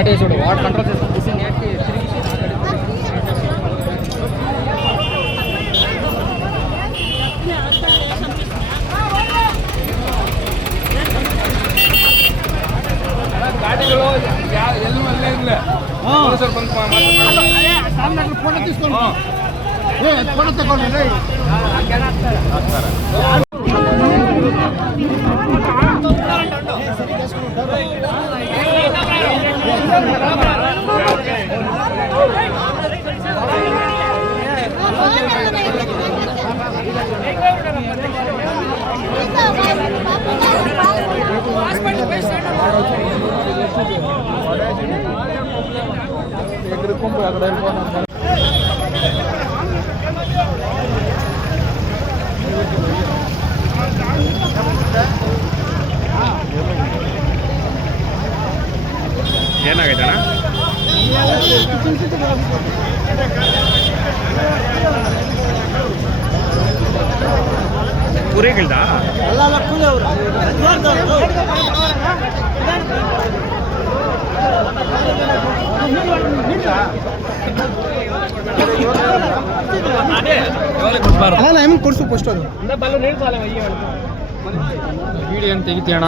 టాటా చూడు water control system తీసి నేటికి తిరిగి ಗಾಡಿಗಳು ಎಲ್ಲೂ ಅಲ್ಲೇ ಇಲ್ಲ ಸರ್ ಬಂದು ಫೋನ್ తీసుకొని ಫೋನ್ ತಗೊಂಡ್ರೆ ಏನಾಗಿದೆ ಅಣ್ಣ ಪೂರಿಗಿಲ್ದ ಏಮನ್ ಕೊಡ್ಸು ಫಸ್ಟ್ ಅದು ವಿಡಿಯೋ ಏನು ತೆಗಿತೀಯಣ್ಣ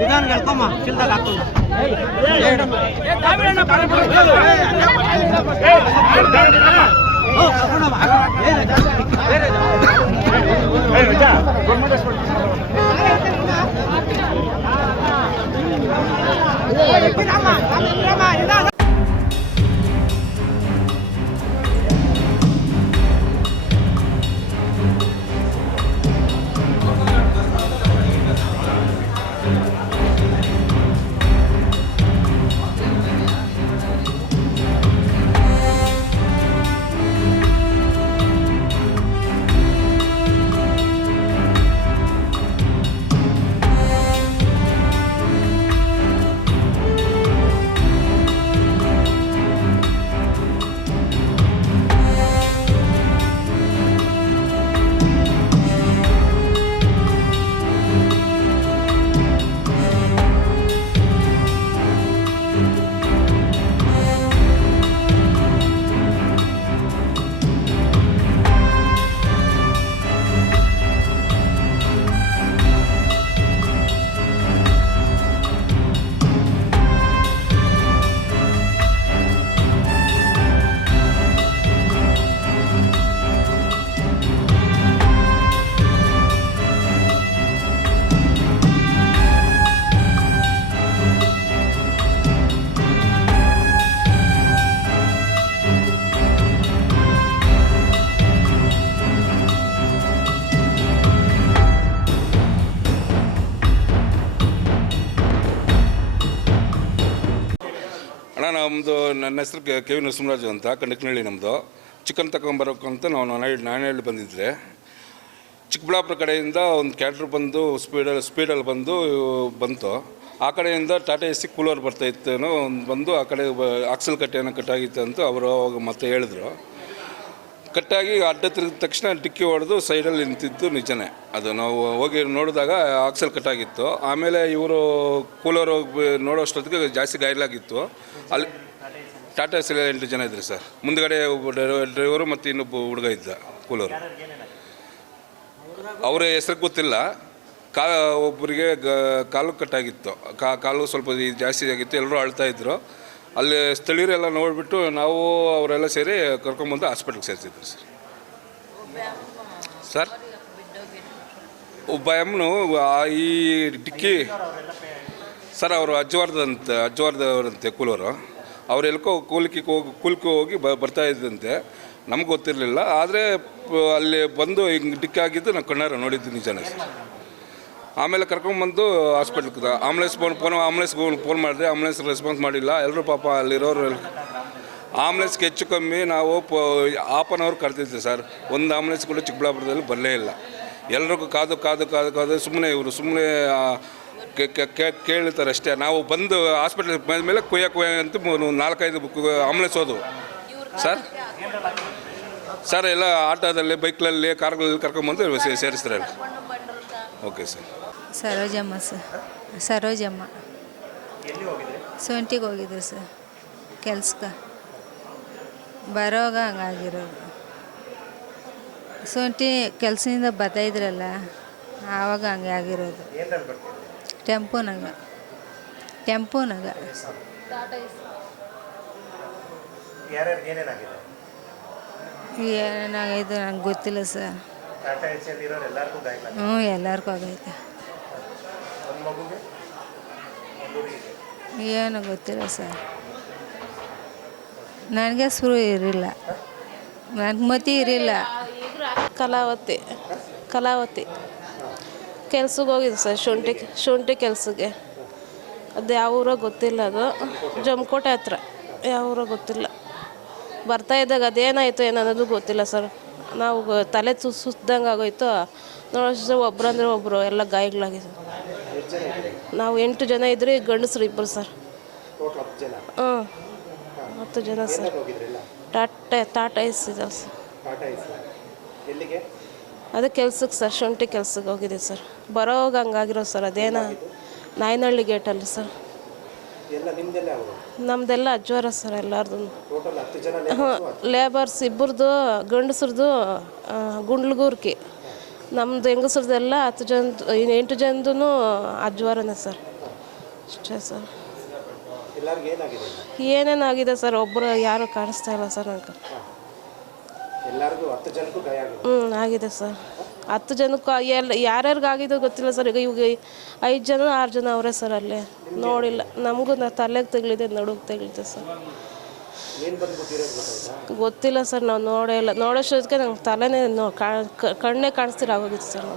ವಿಧಾನ ಹೇಳ್ಕೊಮ್ಮ ಚಿಲ್ದಾಗ ಹಾಕೋದು ನಮ್ಮದು ನನ್ನ ಹೆಸರು ಕೆ ವಿ ನರಸಿಂಹರಾಜು ಅಂತ ಕಂಡಕ್ನಳ್ಳಿ ನಮ್ಮದು ಚಿಕನ್ ತಗೊಂಬರೋಕೆ ಅಂತ ನಾವು ನಾನೇಳಿ ಬಂದಿದ್ದೆ ಚಿಕ್ಕಬಳ್ಳಾಪುರ ಕಡೆಯಿಂದ ಒಂದು ಕ್ಯಾಟ್ರ್ ಬಂದು ಸ್ಪೀಡಲ್ಲಿ ಬಂತು ಆ ಕಡೆಯಿಂದ ಟಾಟಾ ಎಸಿ ಕೂಲರ್ ಬರ್ತಾಯಿತ್ತು ಒಂದು ಬಂದು ಆ ಕಡೆ ಆಕ್ಸಲ್ ಕಟ್ಟೆಯನ್ನು ಕಟ್ಟಾಗಿತ್ತು ಅಂತ ಅವರು ಅವಾಗ ಮತ್ತೆ ಹೇಳಿದ್ರು ಕಟ್ಟಾಗಿ ಅಡ್ಡ ತಿರುಗಿದ ತಕ್ಷಣ ಡಿಕ್ಕಿ ಹೊಡೆದು ಸೈಡಲ್ಲಿ ನಿಂತಿದ್ದು ನಿಜನೇ ಅದು ನಾವು ಹೋಗಿ ನೋಡಿದಾಗ ಆಕ್ಸಲ್ ಕಟ್ಟಾಗಿತ್ತು ಆಮೇಲೆ ಇವರು ಕೂಲರ್ ಹೋಗಿ ನೋಡೋಷ್ಟೊತ್ತಿಗೆ ಜಾಸ್ತಿ ಗಾಯಲಾಗಿತ್ತು ಅಲ್ಲಿ ಟಾಟಾ ಎಸ್ಸಲ್ಲಿ 8 ಜನ ಇದ್ದರು ಸರ್ ಮುಂದುಗಡೆ ಒಬ್ಬ ಡ್ರೈವರು ಮತ್ತು ಇನ್ನೊಬ್ಬ ಹುಡುಗ ಇದ್ದ ಕೂಲರು ಅವರ ಹೆಸರು ಗೊತ್ತಿಲ್ಲ ಒಬ್ಬರಿಗೆ ಕಾಲು ಕಟ್ಟಾಗಿತ್ತು ಕಾಲು ಸ್ವಲ್ಪ ಜಾಸ್ತಿ ಆಗಿತ್ತು ಎಲ್ಲರೂ ಅಳ್ತಾಯಿದ್ರು ಅಲ್ಲಿ ಸ್ಥಳೀಯರೆಲ್ಲ ನೋಡಿಬಿಟ್ಟು ನಾವು ಅವರೆಲ್ಲ ಸೇರಿ ಕರ್ಕೊಂಬಂದು ಹಾಸ್ಪಿಟ್ಲಿಗೆ ಸೇರಿಸಿದ್ರು ಸರ್ ಒಬ್ಬ ಎಮ್ಮನು ಈ ಡಿಕ್ಕಿ ಸರ್ ಅವರು ಅಜ್ವಾರ್ದವರಂತೆ ಕೂಲರು ಅವ್ರು ಎಲ್ಕೋ ಕೂಲ್ಕೆ ಹೋಗಿ ಬರ್ತಾ ಇದ್ದಂತೆ ನಮ್ಗೆ ಗೊತ್ತಿರಲಿಲ್ಲ ಆದರೆ ಅಲ್ಲಿ ಬಂದು ಹಿಂಗೆ ಡಿಕ್ಕಿ ಆಗಿದ್ದು ನಾನು ಕಣ್ಣಾರ ನೋಡಿದ್ದು ನಿಜನೇ ಸರ್ ಆಮೇಲೆ ಕರ್ಕೊಂಡ್ಬಂದು ಹಾಸ್ಪಿಟ್ಲಿಗೆ ಆಂಬುಲೆನ್ಸ್ಗೆ ಫೋನ್ ಮಾಡಿದ್ರೆ ಆಂಬುಲೆನ್ಸ್ ರೆಸ್ಪಾನ್ಸ್ ಮಾಡಿಲ್ಲ. ಎಲ್ಲರೂ ಪಾಪ ಅಲ್ಲಿರೋರು ಆಂಬುಲೆನ್ಸ್ಗೆ ಹೆಚ್ಚು ಕಮ್ಮಿ ನಾವು ಹಾಫ್ ಆನ್ ಅವರ್ ಕರೆದಿದ್ದೆ ಸರ್. ಒಂದು ಆಂಬುಲೆನ್ಸ್ ಕೂಡ ಚಿಕ್ಕಬಳ್ಳಾಪುರದಲ್ಲಿ ಬರಲೇ ಇಲ್ಲ. ಎಲ್ರಿಗೂ ಕಾದು ಸುಮ್ಮನೆ ಕೇಳ್ತಾರೆ ಅಷ್ಟೇ. ನಾವು ಬಂದು ಹಾಸ್ಪಿಟ್ಲ್ ಮೇಲೆ ಕೊಯ್ಯ ಅಂತ 4-5 ಆಂಬುಲೆನ್ಸ್ ಹೋದವು ಸರ್ ಎಲ್ಲ ಆಟೋದಲ್ಲಿ, ಬೈಕ್ಗಳಲ್ಲಿ, ಕಾರ್ಗಳಲ್ಲಿ ಕರ್ಕೊಂಬಂದು ಸೇರಿಸ್ತಾರೆ. Okay sir. ಸರೋಜಮ್ಮ ಸೊಂಟಿಗೆ ಹೋಗಿದ್ರು ಸರ್ ಕೆಲ್ಸಕ್ಕೆ. ಬರೋವಾಗ ಹಂಗಾಗಿರೋದು. ಸೊಂಟಿ ಕೆಲಸದಿಂದ ಬರ್ತಾಯಿದ್ರಲ್ಲ ಆವಾಗ ಹಂಗೆ ಆಗಿರೋದು. ಟೆಂಪೋನಾಗ ಏನಾಗೈತೆ ನಂಗೆ ಗೊತ್ತಿಲ್ಲ ಸರ್. ಹ್ಞೂ ಎಲ್ಲರಿಗೂ ಆಗೈತೆ. ಏನು ಗೊತ್ತಿಲ್ಲ ಸರ್. ನನಗೆ ಶುರು ಇರಲಿಲ್ಲ, ನನಗೆ ಮತಿ ಇರಲಿಲ್ಲ. ಕಲಾವತಿ ಕೆಲ್ಸಕ್ಕೆ ಹೋಗಿದ್ದು ಸರ್. ಶುಂಠಿ ಕೆಲಸಕ್ಕೆ. ಅದು ಯಾವ ಊರೋ ಗೊತ್ತಿಲ್ಲ. ಅದು ಜಮಕೋಟೆ ಹತ್ರ ಯಾವ ಊರೋ ಗೊತ್ತಿಲ್ಲ. ಬರ್ತಾಯಿದ್ದಾಗ ಅದೇನಾಯಿತು ಏನನ್ನೋದು ಗೊತ್ತಿಲ್ಲ ಸರ್. ನಾವು ತಲೆ ಸುಸ್ದಂಗೆ ಆಗೋಯ್ತು. ನೋಡೋ ಒಬ್ಬರಂದ್ರೆ ಒಬ್ಬರು ಎಲ್ಲ ಗಾಯಗಳಾಗಿದೆ. ನಾವು 8 ಜನ ಇದ್ರಿ, ಗಂಡಸರು 2 ಸರ್. 10 ಜನ ಸರ್. ಟಾಟಾ ಏಸ್ ಇದೆ ಸರ್. ಅದು ಕೆಲ್ಸಕ್ಕೆ ಸರ್, ಶುಂಠಿ ಕೆಲ್ಸಕ್ಕೆ ಹೋಗಿದೆ ಸರ್. ಬರೋವಾಗ ಹಂಗಾಗಿರೋ ಸರ್. ಅದೇನೋ ನಾಯನಹಳ್ಳಿ ಗೇಟಲ್ಲಿ ಸರ್. ನಮ್ಮದೆಲ್ಲ ಅಜ್ವಾರ ಸರ್ ಎಲ್ಲರದು. ಲೇಬರ್ಸ್ 2 ಗಂಡಸ್ರದ್ದು ಗುಂಡ್ಲಗೂರ್ಕಿ. ನಮ್ಮದು ಹೆಂಗಸ್ರದ್ದೆಲ್ಲ 10 ಜನ 8 ಜನದ್ದು ಅಜ್ವಾರನೇ ಸರ್. ಅಷ್ಟೇ ಸರ್. ಏನೇನಾಗಿದೆ ಸರ್, ಒಬ್ಬರು ಯಾರು ಕಾಣಿಸ್ತಾ ಇಲ್ಲ ಸರ್ ನನಗೆ. ಆಗಿದೆ ಸರ್. 10 ಜನಕ್ಕೂ ಯಾರ್ಯಾರಿಗೆ ಆಗಿದೋ ಗೊತ್ತಿಲ್ಲ ಸರ್. ಈಗ 5 ಜನ 6 ಜನ ಅವರೇ ಸರ್ ಅಲ್ಲೇ. ನೋಡಿಲ್ಲ. ನಮಗೂ ತಲೆಗೆ ತಗಲಿದೆ, ನಡುಗೆ ತಗಲಿದೆ ಸರ್. ಗೊತ್ತಿಲ್ಲ ಸರ್, ನಾವು ನೋಡೇ ಇಲ್ಲ. ನೋಡೋಷ್ಟೊತ್ತಿಗೆ ನಂಗೆ ತಲೆನೇ ಕಣ್ಣೇ ಕಾಣಿಸ್ತೀರ ಆಗೋಗಿತ್ತು ಸರ್.